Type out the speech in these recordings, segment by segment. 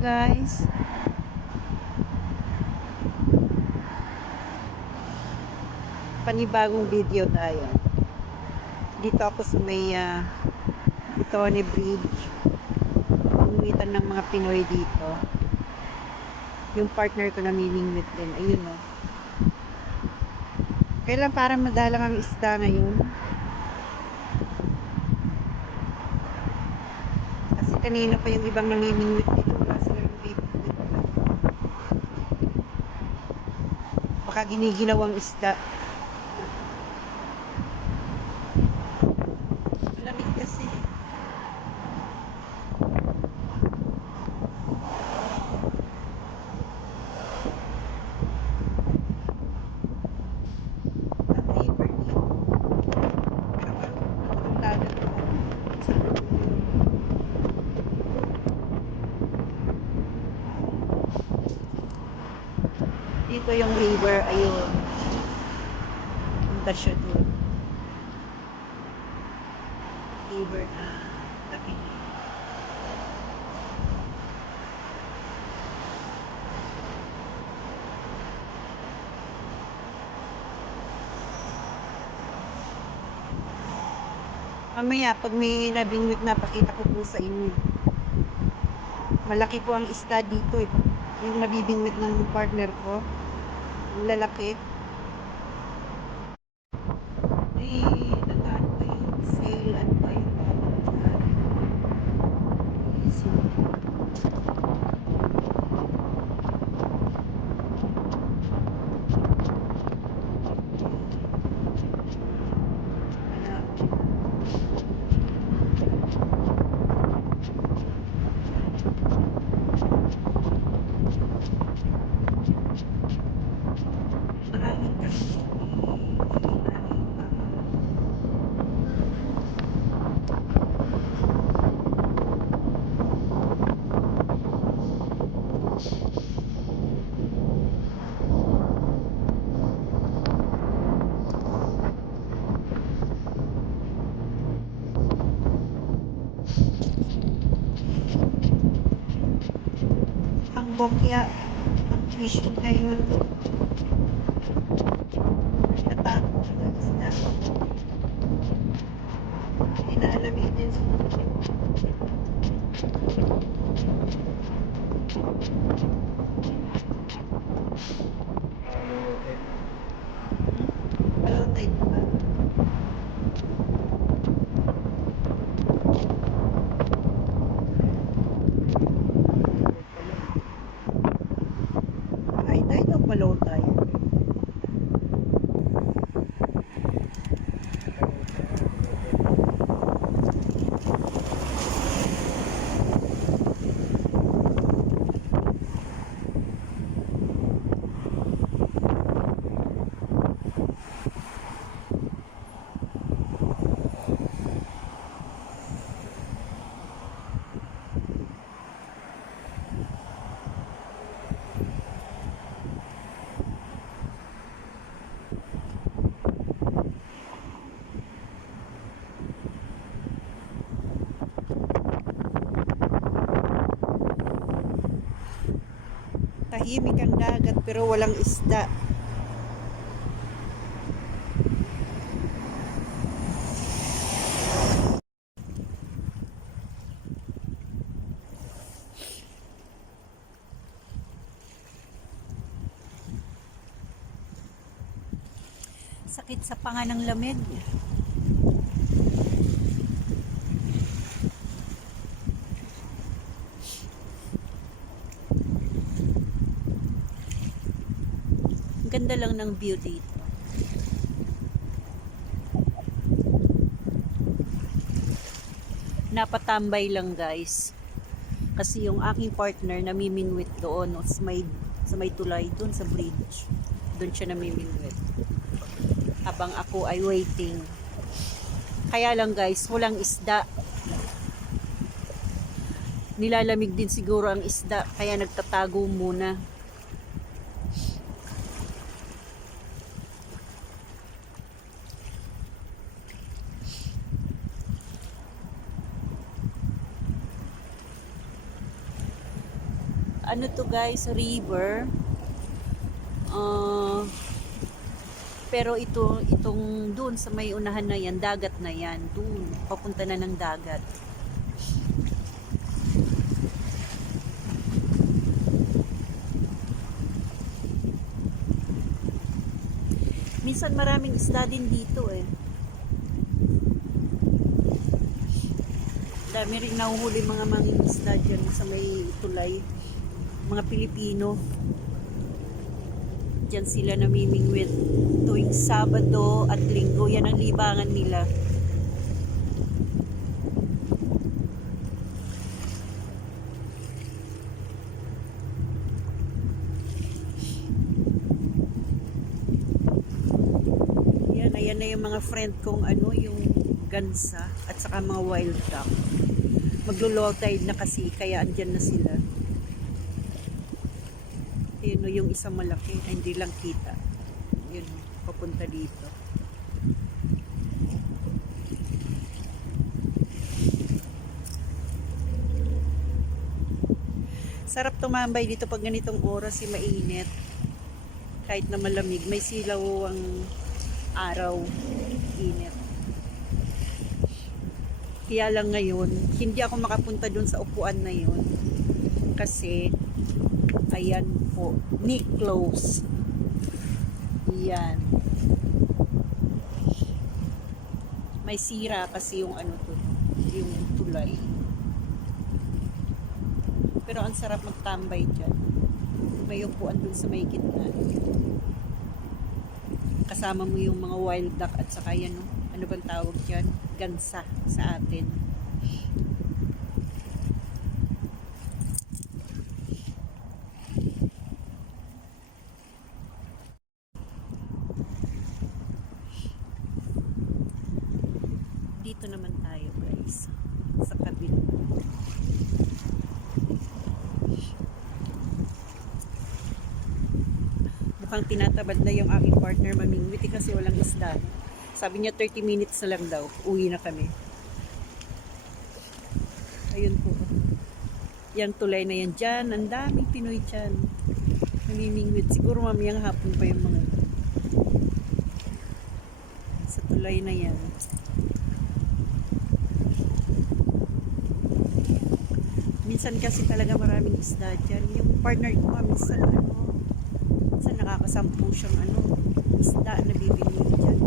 guys. Panibagong video tayo. Dito ako sa may Tony Bridge. Pamimitan ng mga Pinoy dito. Yung partner ko namimingwit din. Ayun o. Kailan parang madalang ang isda ngayon. Kasi kanina pa yung ibang namimingwit dito. Wala silang namimingwit. Baka ginigilawang isda. Malamig kasi. Dito yung river, ayun. Punta siya doon. River na laki. Mamaya, pag may nabingwit na, pakita ko po sa inyo. Malaki po ang isda dito eh. Yung nabibingwit ng partner ko. Lalaki. Eh, ano ba yun? Sale, ano ba yun? Ang bokya, ang fishing ngayon. Natakot na isda. Inaalamig din sa mga. Hello, tayo ba? Ay, tayo palaw tayo. Tahimik ang dagat pero walang isda. Sakit sa panga ng lamig. Ganda lang ng view dito. Napatambay lang guys. Kasi yung aking partner namimingwit doon sa may tulay doon sa bridge. Doon siya namimingwit. Habang ako ay waiting. Kaya lang guys, walang isda. Nilalamig din siguro ang isda kaya nagtatago muna. Ano to guys, river. Ah, pero itong doon sa may unahan na yan, dagat na yan. Doon, papunta na ng dagat. Minsan maraming isda din dito eh. Dami rin nahuhuli mga manging isda dyan sa may tulay. Mga Pilipino. Diyan sila namimingwit tuwing Sabado at Linggo. Yan ang libangan nila. Yan, ayan na yung mga friend kong ano, yung gansa at saka mga wild duck. Maglo-low tide na kasi, kaya andyan na sila. Yun o, yung isang malaki, ay, hindi lang kita. Yun, papunta dito. Sarap tumambay dito pag ganitong oras, mainit. Kahit na malamig, may silaw ang araw, init. Kaya lang ngayon, hindi ako makapunta dun sa upuan na yun. Kasi, ayan po, ni close. Yan. May sira kasi yung ano to, yung tulay. Pero ang sarap magtambay dyan. May upuan dun sa may gitna. Kasama mo yung mga wild duck at saka yan, no? Ano bang tawag dyan? Gansa sa atin. Dito naman tayo guys, sa kabila. Mukhang tinatabad na yung aking partner mamingwiti kasi walang isda. Sabi niya 30 minutes na lang daw, uwi na kami. Ayun po, yan tulay na yan dyan, ang daming Pinoy dyan namimingwit. Siguro mamayang hapon pa yung mga sa tulay na yan. Minsan kasi talaga maraming isda dyan. Yung partner ko minsan nakakasampu siyang isda na bibili dyan.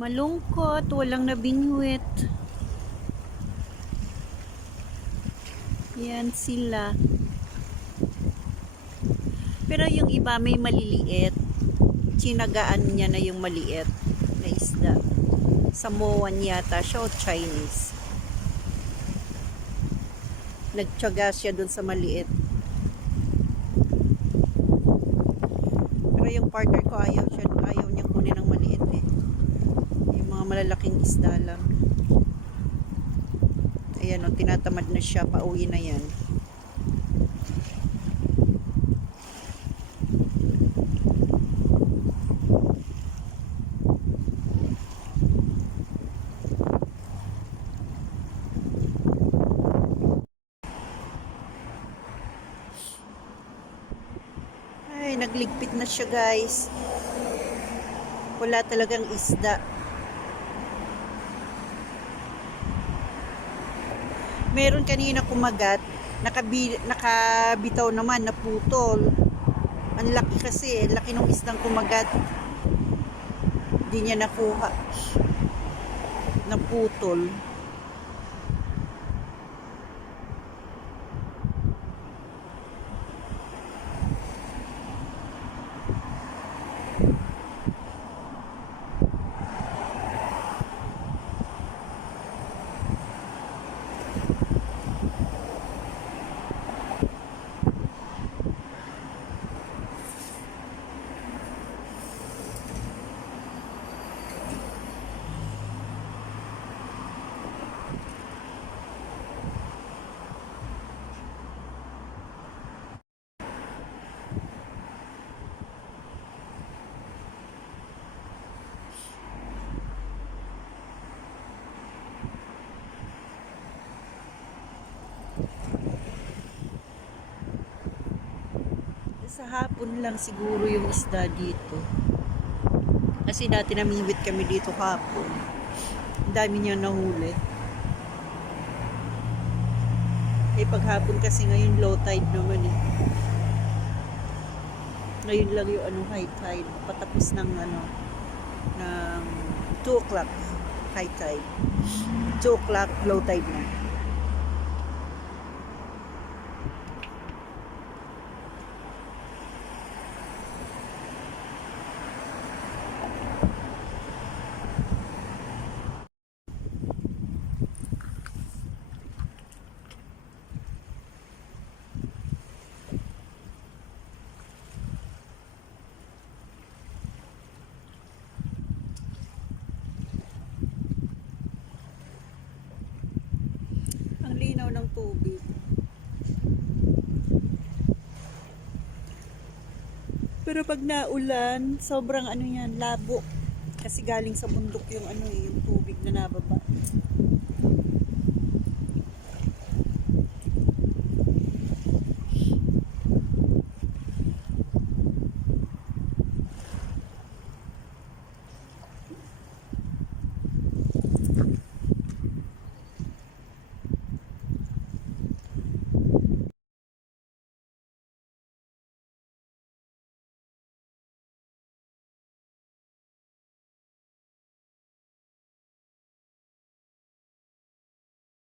Malungkot, walang nabingwit. Yan sila. Pero yung iba may maliliit. Tsinagaan niya na yung maliit na isda. Samoan yata siya o Chinese. Nagtyaga siya dun sa maliit. Pero yung partner ko ayaw niya kunin ng maliit eh. Malalaking isda lang. Ayan o, tinatamad na siya, pauwi na yan. Ay, nagligpit na siya guys. Wala talagang isda. Meron kanina kumagat, nakabitaw naman, naputol. Ang laki kasi, laki ng isdang kumagat. Hindi niya nakuha. Naputol. Sa hapon lang siguro yung isda dito. Kasi dati namimit kami dito hapon. Ang dami niya nahuli. Eh paghapon kasi ngayon low tide naman eh. Ngayon lang yung high tide. Patapos ng ng 2 o'clock high tide. 2 o'clock low tide na. Ang linaw ng tubig. Pero pag naulan, sobrang yan, labo. Kasi galing sa bundok yung yung tubig na nababa.